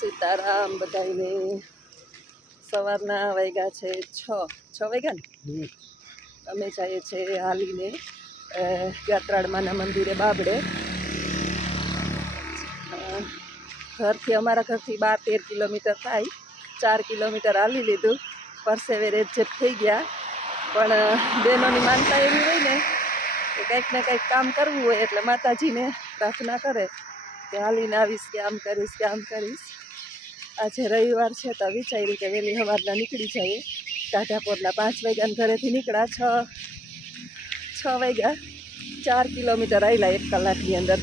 સીતારામ બધાને સવારના વાગ્યા છે 6 વાગ્યા ને અમે જઈએ છીએ હાલીને યાત્રાળમાના મંદિરે બાબડે ઘરથી અમારા ઘરથી 12-13 કિલોમીટર થાય 4 કિલોમીટર હાલી લીધું પરસેવે રેપઝેપ થઈ ગયા પણ બહેનોની માનતા એવી હોય ને કે કંઈક ને કંઈક કામ કરવું હોય એટલે માતાજીને પ્રાર્થના કરે કે હાલીને આવીશ કે આમ કરીશ આજે રવિવાર છે તો વિચાર્યું કે વહેલી સવારના નીકળી જઈએ ટાઢાપોરના 5 વાગ્યાના ઘરેથી નીકળ્યા 6 વાગ્યા 4 કિલોમીટર આવેલા 1 કલાકની અંદર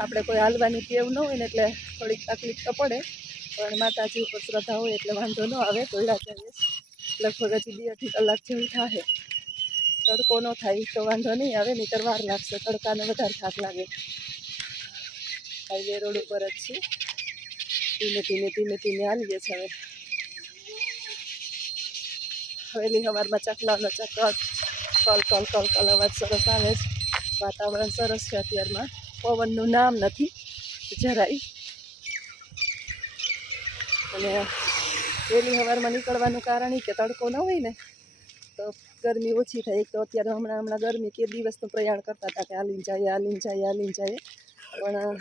આપણે કોઈ હાલવાની ટેવ ન હોય ને એટલે થોડીક તકલીફ તો પડે પણ માતાજી ઉપર શ્રદ્ધા હોય એટલે વાંધો ન આવે દોડ્યા જઈએ લગભગ હજી 2-2.5 કલાક જેવું થાય તડકો ન થાય તો વાંધો નહીં આવે નહીંતર વાર લાગશે તડકાને વધારે થાક લાગે હાઈવે રોડ ઉપર જ છે ધીમે હાલીએ છે હવે વહેલી સવારમાં ચકલાનો કલ અવાજ સરસ આવે છે વાતાવરણ સરસ છે અત્યારમાં પવનનું નામ નથી જરાય અને વહેલી સવારમાં નીકળવાનું કારણ એ કે તડકો ન હોય ને તો ગરમી ઓછી થાય એક તો અત્યારે હમણાં ગરમી કે દિવસનું પ્રયાણ કરતા હતા કે હાલીને જાય પણ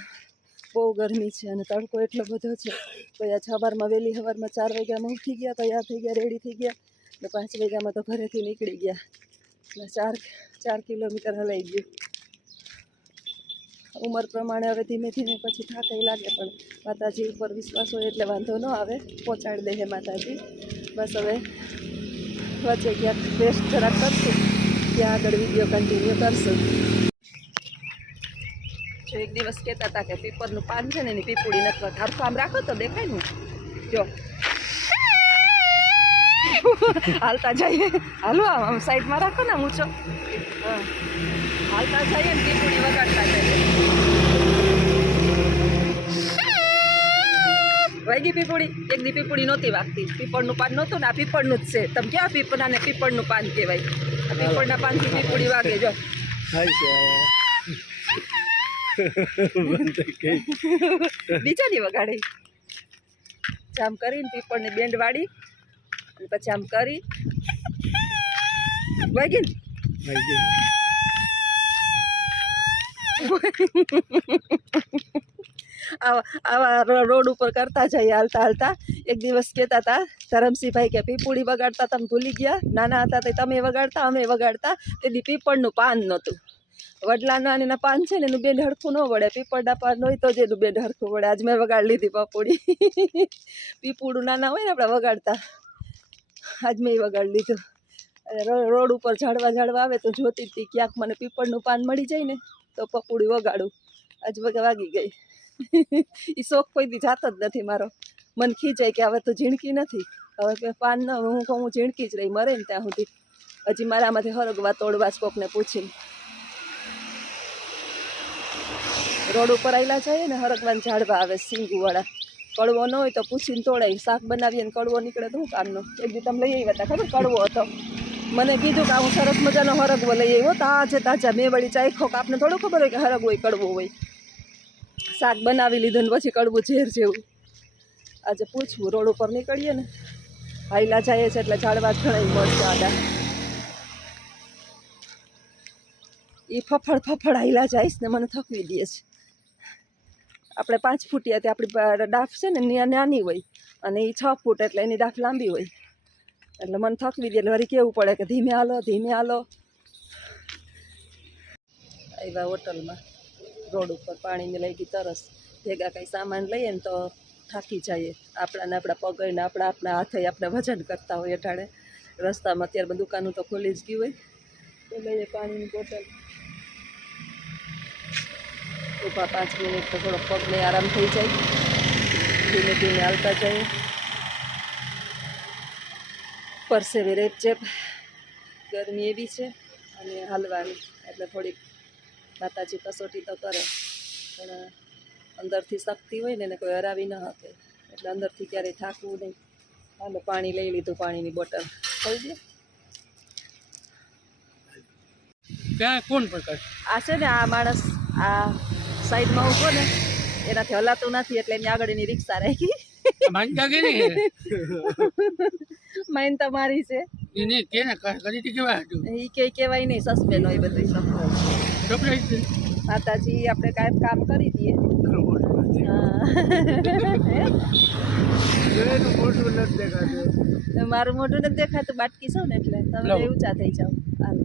બહુ ગરમી છે અને તડકો એટલો બધો છે તો આ સવારમાં વહેલી સવારમાં 4 વાગ્યામાં ઉઠી ગયા તૈયાર થઈ ગયા રેડી થઈ ગયા એટલે 5 વાગ્યામાં તો ઘરેથી નીકળી ગયા એટલે 4 કિલોમીટર હલાઈ ગયું ઉંમર પ્રમાણે હવે ધીમે પછી થાકાઈ લાગે પણ માતાજી ઉપર વિશ્વાસ હોય એટલે વાંધો ન આવે પહોંચાડી દે હે માતાજી બસ હવે વચ્ચે ક્યાંક રેસ્ટ જરાક કરશું ત્યાં આગળ વિડીયો કન્ટિન્યુ કરશું જો એક દિવસ કહેતા હતા કે પીપરનું પાન છે ને એની પીપુડી નથી હરખું આમ રાખો તો દેખાય ને જો હાલતા જઈએ હાલો આમ સાઈડમાં રાખો ને ઊંચો હા હાલતા જઈએ ને પીપુડી વગાડતા જઈએ વાગી પીપુડી એક દી પીપુડી નહોતી વાગતી પીપળનું પાન નહોતું ને આ પીપળનું જ છે તમે ક્યાં પીપળાને પીપળનું પાન કહેવાય આ પીપળના પાનથી પીપુડી વાગે જો બીજાની વગાડે આમ કરીને પીપળની બેન્ડ વાળી અને પછી આમ કરી વાગી ને આવા રોડ ઉપર કરતા જઈએ હાલતા એક દિવસ કહેતા હતા ધરમસિંહભાઈ કે પીપુડી વગાડતા તમે ભૂલી ગયા નાના હતા તો તમે વગાડતા અમે વગાડતા તેથી પીપળનું પાન નહોતું વડલાના એના પાન છે ને એનું બેન હરખું ન વળે પીપળના પાન હોય તો જ એનું બેન હરખું વળે આજ મેં વગાડી લીધી પપુડી પીપુડું નાના હોય ને આપણે વગાડતા આજ મેં વગાડી લીધું રોડ ઉપર ઝાડવા આવે તો જોતી હતી ક્યાંક મને પીપળનું પાન મળી જાય ને તો પપુડી વગાડું આજ વાગી ગઈ એ શોખ કોઈ દી જાત જ નથી મારો મન ખીચાય કે હવે તો ઝીણકી નથી હવે કે પાન ન હું કહું હું ઝીણકી જ રહી મરે ને ત્યાં સુધી હજી મારામાંથી હરગવા તોડવા જ કોકને પૂછીને રોડ ઉપર આવેલા જઈએ ને હરગવાન ઝાડવા આવે સિંગુવાળા કડવો ન હોય તો પૂછીને તોડાય શાક બનાવીએ ને કડવો નીકળે તો હું કામનો એક દી તમે લઈ આવ્યા હતા ખબર કડવો હતો મને કીધું કે હું સરસ મજાનો હરગવો લઈ આવ્યો તાજા મેં વળી ચાખ્યો કે આપને થોડું ખબર હોય કે હરગવો હોય કડવો હોય શાક બનાવી લીધું ને પછી કડવું ઝેર જેવું આજે પૂછવું રોડ ઉપર નીકળીએ ને હાઈલા જઈએ છે એટલે ઝાડવા ઘણા મળશે આડા એ ફફડ હાઈલા જઈશ ને મને થકવી દે છે આપણે 5 ફૂટિયા તે આપણી ડાફ છે ને નાની હોય અને એ 6 ફૂટ એટલે એની ડાફ લાંબી હોય એટલે મને થકવી દે એટલે વળી કેવું પડે કે ધીમે હાલો આવ્યા હોટલમાં રોડ ઉપર પાણીને લઈ ગઈ તરસ ભેગા કંઈ સામાન લઈએ ને તો થાકી જઈએ આપણા પગને આપણા હાથે આપણે વજન કરતા હોય અટાણે રસ્તામાં અત્યારે દુકાનું તો ખોલી જ ગયું હોય તો લઈએ પાણીની બોટલ ઊભા 5 મિનિટ તો થોડોક પગને આરામ થઈ જાય ધીમે હાલતા જઈએ પરસેવે રેપઝેપ ગરમી એવી છે અને હાલવાની એટલે થોડીક માતાજી કસોટી તો કરે પણ અંદરથી શક્તિ હોય ને કોઈ હરાવી ન શકે એટલે અંદરથી ક્યારેય થાકવું નહીં હાલો પાણી લઈ લીધું પાણીની બોટલ થઈ ગઈ ત્યાં કોણ પ્રકાશ આ છે ને આ માણસ આ સાઈડમાં ઊભો ને એનાથી હલાતું નથી એટલે એની આગળ એની રિક્ષા રાખી. માનતા કે નહીં માઇન તમારી છે એને કે ને કરી હતી કેવા હતું એ કે કહેવાય નહીં, સસ્પેન્ડ હોય બધું સરપ્રાઈઝ માતાજી આપણે કાંઈ કામ કરી દઈએ. હા મારું મોઢું નથી દેખાતું, બાટકી છો ને એટલે તમે ઊંચા થઈ જાઓ. હાલો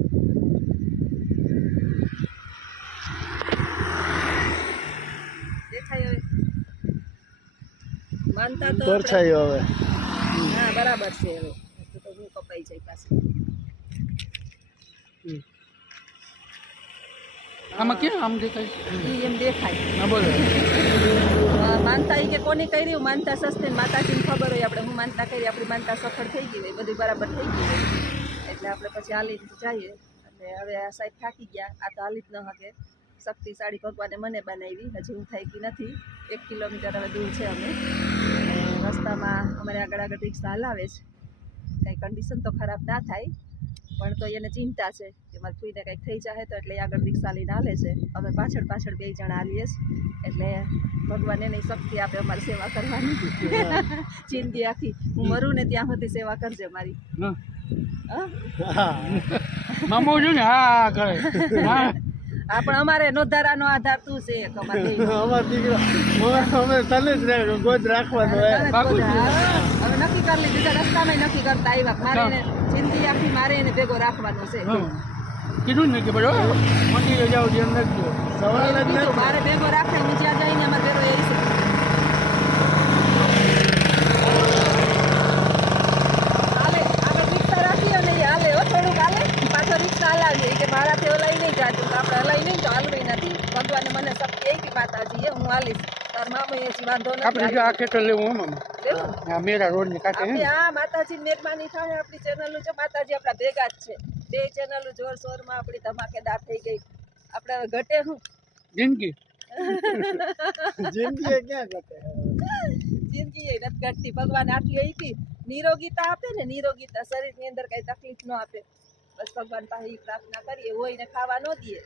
દેખાય હવે માનતા તો પરછાયો હવે. હા બરાબર છે. હવે તો હું કપાઈ જાય પાછી. આમાં કેમ આમ દેખાય ઈ એમ દેખાય. ના બોલો માનતા ઈ કે કોની કરી માનતા સસ્તે માતાજીને ખબર હોય આપણે હું માનતા કરી, આપણી માનતા સફળ થઈ ગઈ હોય, બધું બરાબર થઈ ગયું હોય એટલે આપણે પછી હાલી જઈએ. એટલે હવે આ સાહેબ થાકી ગયા, આ તો હાલી જ ન શકે. શક્તિશાળી ભગવાને મને બનાવી, હજી હું થાકી નથી. 1 કિલોમીટર હવે દૂર છે. અમે રસ્તામાં અમારે આગળ રિક્ષા હલાવે છે, કંઈ કન્ડિશન તો ખરાબ ના થાય પણ તો એને ચિંતા છે કે મારે ફૂઈને કંઈક થઈ જાય તો એટલે આગળ રિક્ષા લઈને હાલે છે. અમે પાછળ પાછળ 2 જણા હાલીએ એટલે ભગવાન એની શક્તિ આપે અમારી સેવા કરવાની. જિંદગી આખી હું મરું ને ત્યાં સુધી સેવા કરજે મારી. મામો જો ને હા કરે હા પણ અમારે નોધારાનો આધાર તું છે. અમે તને જ ગોજ રાખવાનો. હવે નક્કી કરી લીધું, રસ્તામાં નક્કી કરતા આવ્યા મારે જિંદગી આખી મારે એને ભેગો રાખવાનો છે. કીધું ને કે બરોબર મંદિરે જાવ ધ્યાન રાખજો. સવાલ જ નથી. મારે ભેગો રાખે હું જ્યાં જઈને અમારે ભેગો એ છે. હાલે આગળ રિક્ષા રાખી અને હાલે થોડુંક હાલે પાછો રિક્ષા હલાવીએ કે મારાથી હલાવી નહીં જાતું, આપણે હલાવી નહીં તો હાલવી નથી. ભગવાને મને શક્તિ આપી માતાજીએ, હું હાલીશ. તાર મામા એ વાંધો આપણે નથી. આ ખેતર લેવું હમ આ મેરા રોડ ની કાંઠે હે હા માતાજી મહેરબાની થાય. આપણી ચેનલ છે માતાજી આપણા ભેગા જ છે. 2 ચેનલ જોર શોરમાં આપણી ધમાકેદાર થઈ ગઈ. આપણે હવે ઘટે હું જિંદગી જિંદગી ક્યાં ઘટે? જિંદગી એ નથી ઘટતી. ભગવાન આટલી આપી નિરોગીતા આપે ને, નિરોગીતા શરીરની અંદર કઈ તકલીફ ન આપે. બસ ભગવાન પાસે એ પ્રાર્થના કરીએ. હોય ને ખાવા ન દઈએ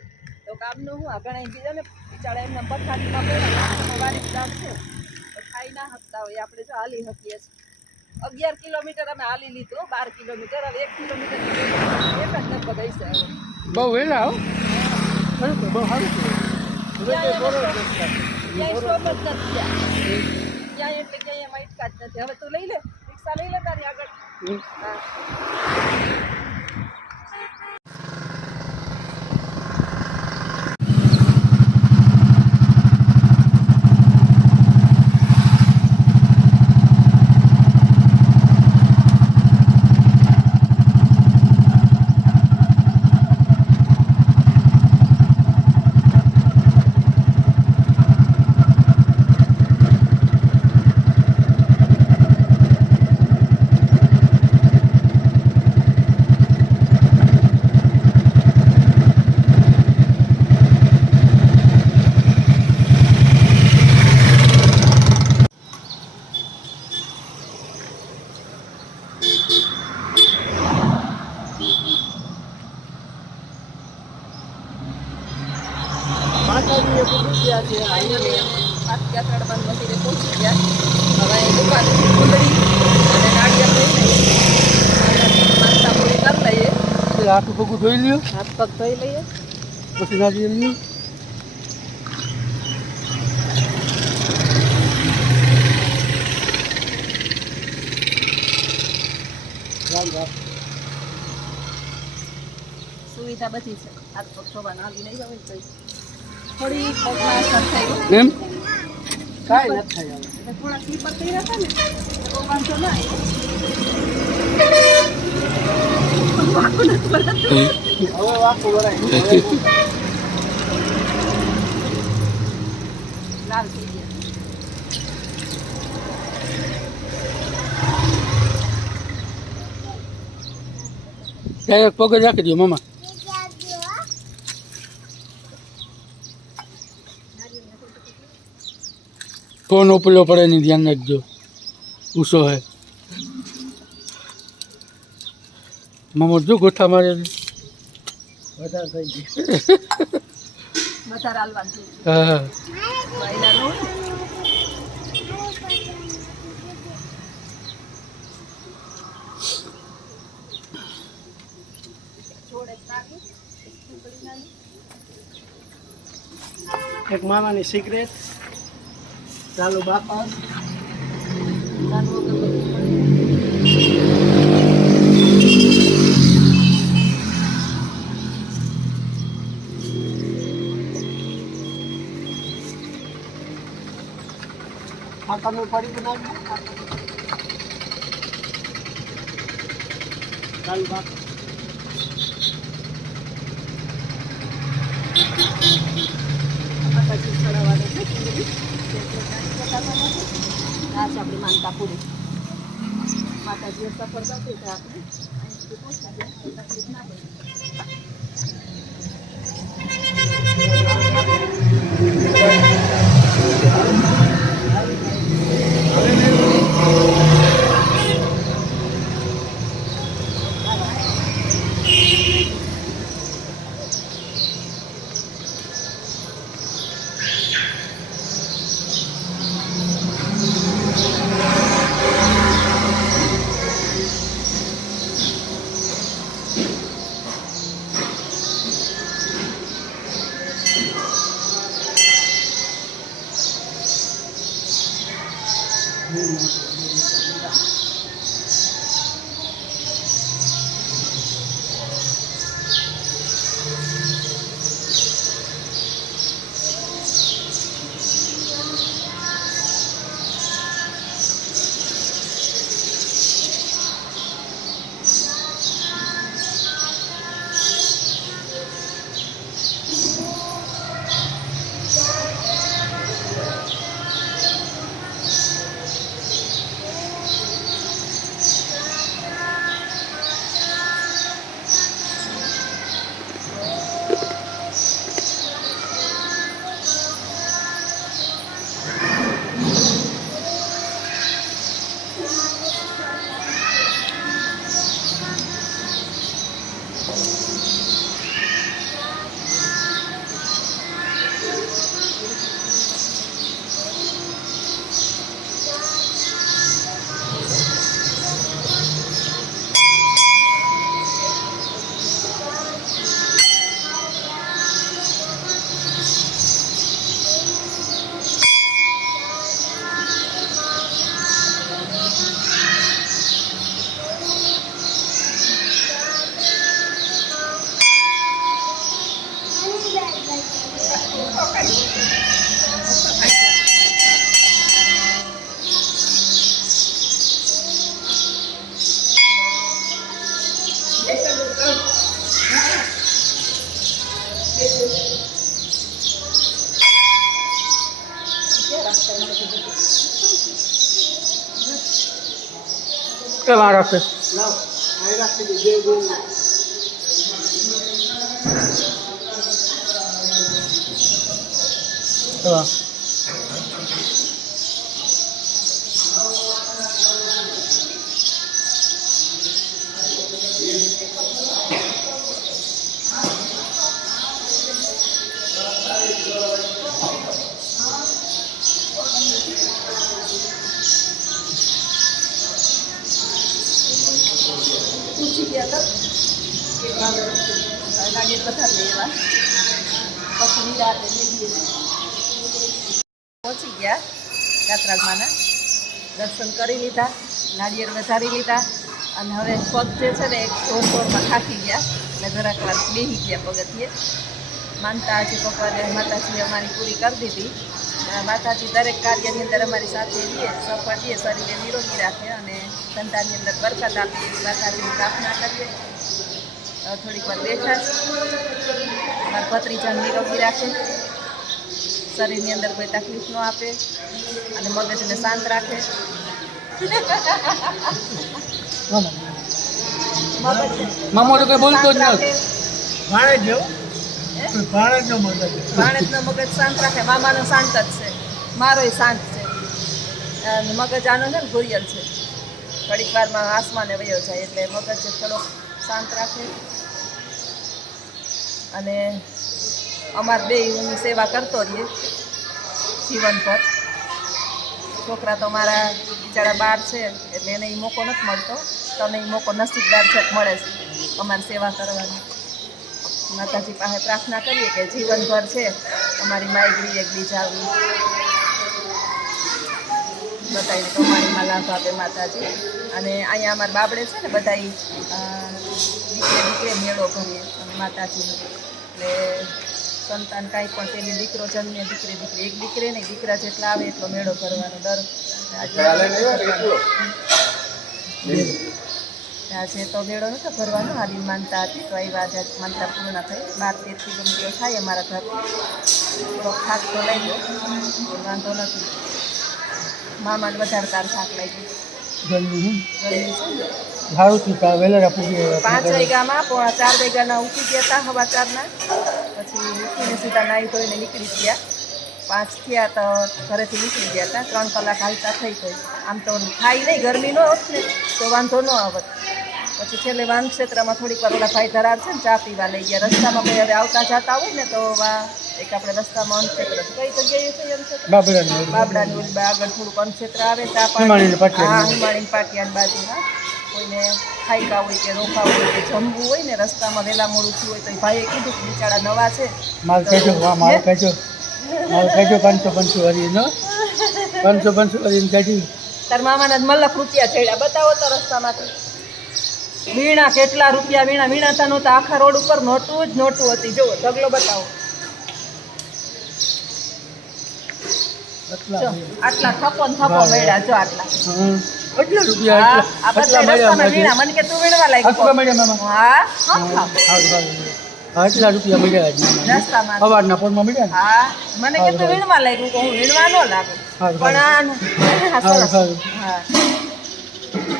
તો કામનું હું આ ઘણા બીજા ને બિચારા એમને પથારીમાં પડે કામ છે તો ખાઈ ના શકતા હોય. આપણે જો હાલી શકીએ છીએ. 11 કિલોમીટર અમે હાલી લીધો, 12 કિલોમીટર. હવે 1 કિલોમીટર એક જ લગભગ હશે. હવે બહુ વહેલા હો ખરેખર બહુ સારું છે. ક્યાંય સ્ટોપ જ નથી થયા. ક્યાંય એટલે ક્યાંય એમાં ઇટકા જ નથી. હવે તું લઈ લે રિક્ષા, લઈ લે તારી આગળ. હા માતાજીએ પૂછ્યું ગયા છે. યાત્રાળમાં મંદિરે પહોંચી ગયા. હવે દુકાન કુંડળી અને નાળિયેર લઈને માનતા પૂરી કરી લઈએ. હાથ પગ ધોઈ લ્યો, હાથ પગ ધોઈ લઈએ. પછી નારિયેળ લ્યો. સુવિધા બધી છે. હાથ પગ ધોવાના હાલી નહીં જવું તો થોડી પગમાં અસર થઈ એમ કાંઈ નથી થાય હવે. એટલે થોડા સ્લીપર થઈ રહ્યા હતા ને તો વાંધો ના હવે વાંકું વળાય. લાલ થઈ ગયા. ડાયરેક્ટ પગ જ રાખી દો મામા. ફોન ઉપલો પડે નહીં, ધ્યાન રાખજો. ઊંચો હે મામા જો ગોઠા મારે વધારે થઈ ગયું. વધારે હાલવાનું થયું. હા મહિલાનું એક મામાની સિક્રેટ ચાલુ બાપા આકાનું પડી તો નાખ ચાલુ બાપા પછી ચડાવવાનું છે આ છે આપણી માનતા પૂરી માતાજીએ સફળતા થઈ છે આપણે અહીંથી પહોંચ્યા તકલીફ ના પડે કેવા રાખે લાવ આ રાખી દે જે કેવા પૂછી ગયા હતા નાળિયેર પધારી લેવા પછી નિરાતે બેસીએ પહોંચી ગયા યાત્રાળમાના દર્શન કરી લીધા નાળિયેર વધારી લીધા અને હવે પગ જે છે ને એક જોરશોરમાં થાકી ગયા એટલે જરાક વાર બેસી ગયા પગથિયે માનતા હજી ભગવાને માતાજીએ અમારી પૂરી કરી દીધી માતાજી દરેક કાર્યની અંદર અમારી સાથે રહીએ સફળ રહીએ શરીરે નિરોગી રાખે અને ધંધાની અંદર બરકત આપે માતાજીની પ્રાર્થના કરીએ થોડીક વાર બેઠા છે મારા ભત્રીજાને નિરોગી રાખે શરીરની અંદર કોઈ તકલીફ ન આપે અને મગજને શાંત રાખે મામો તો કઈ બોલતો જ નથી ભાણે જો ભાણે જો મગજ ભાણેજનો મગજ શાંત રાખે મામાનો શાંત જ છે મારોય શાંત છે અને મગજ આનો છે ને ઘુરિયલ છે ઘડીક વારમાં આસમાને વયો જાય એટલે મગજ થોડોક શાંત રાખે અને અમાર બેયની સેવા કરતો રહીએ જીવનભર છોકરા તો મારા બિચારા બાર છે એટલે એને એ મોકો નથી મળતો તને એ મોકો નસીબદાર છે મળે છે અમારી સેવા કરવાની માતાજી પાસે પ્રાર્થના કરીએ કે જીવનભર છે અમારી માયગરી એકબીજાની બધાને કમાણીમાં લાભ આપે માતાજી. અને અહીંયા અમારા બાબડે છે ને બધા દીકરે દીકરે મેળો ભરીએ અને માતાજીનો, એટલે સંતાન કાંઈ પણ તેની દીકરો જન્મે દીકરે દીકરી, એક દીકરે નહીં દીકરા જેટલા આવે એટલો મેળો ભરવાનો દર. આજે તો મેળો નહોતો ભરવાનો, હાલી માનતા હતી તો આવ્યા આજે માનતા પૂર્ણ થઈ. 12-13 કિલોમીટર થાય અમારા ઘરથી. થોડોક થાક તો લઈ ગયો, વાંધો નથી. મામાને વધારે તાર થાક લાગી જલ્દી ગરમી છે ને. સારું થયું વહેલા પૂછી 5 વાગ્યામાં 4 વાગ્યાના ઉઠી ગયા હતા, સવા 4ના. પછી ઉઠીને સીધા નાહી ધોઈને નીકળી ગયા. 5 થયા તો ઘરેથી નીકળી ગયા હતા. 3 કલાક હાલતા થઈ ગઈ. આમ તો થાય નહીં, ગરમી ન હોત ને તો વાંધો ન આવત. પછી છેલ્લે વાન ક્ષેત્રમાં થોડીક વાર ઓલા ભાઈ ધરાર છે ને ચા પીવા લઈ ગયા. રસ્તામાં ભાઈ હવે આવતા જતા હોય ને તો એક આપણે રસ્તામાં અનક્ષેત્ર છે. કઈ જગ્યાએ છે અનક્ષેત્ર? બાબડાની ઓલી આગળ થોડુંક અનક્ષેત્ર આવે ચા પાણી. હા, હિમાણીની પાટિયાની બાજુમાં. કોઈને ખાઈકા હોય કે રોકા હોય કે જમવું હોય ને રસ્તામાં વહેલા મોડું થયું હોય તો એ ભાઈએ કીધું કે બિચારા નવા છે માલ કહેજો, માલ કહેજો 500 હરીનો 500 હરીને કાઢી. તાર મામાના મલક રૂપિયા ચડ્યા બતાવો તો રસ્તામાંથી. વીણા કેટલા રૂપિયા વીણા વીણાતા નહોતા, આખા રોડ ઉપર નોટું જ નોટું હતી. જુઓ ઢગલો બતાવો. જો આટલા થપ્પો મળ્યા. જો આટલા કેટલા રૂપિયા? આ બધા રસ્તામાં વીણા. મને કે તું વીણવા લાગ્યો. હા આટલા રૂપિયા મળ્યા રસ્તામાં સવારના પોરમાં મળ્યા. હા, મને કે તું વીણવા લાગ્યું. હું વીણવા ન લાગુ પણ આ સરસ. હા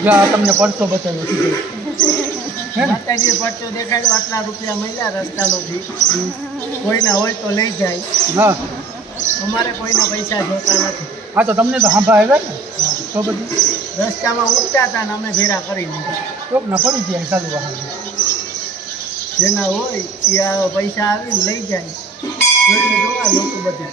જા તમને પડતો બતાવ્યો માતાજીએ પરચો દેખાડ્યો, આટલા રૂપિયા મળ્યા રસ્તાનો ફી. કોઈના હોય તો લઈ જાય. હા, અમારે કોઈના પૈસા જોતા નથી. હા તો તમને તો હાંભા આવ્યા ને તો બધી રસ્તામાં ઉઠતા હતા ને અમે ભેરા કરી દીધા. ચોક ના પડી ગયા ચાલુ વાહન. જેના હોય ત્યાં પૈસા આવીને લઈ જાય. જોઈને જોવા લોકો બધું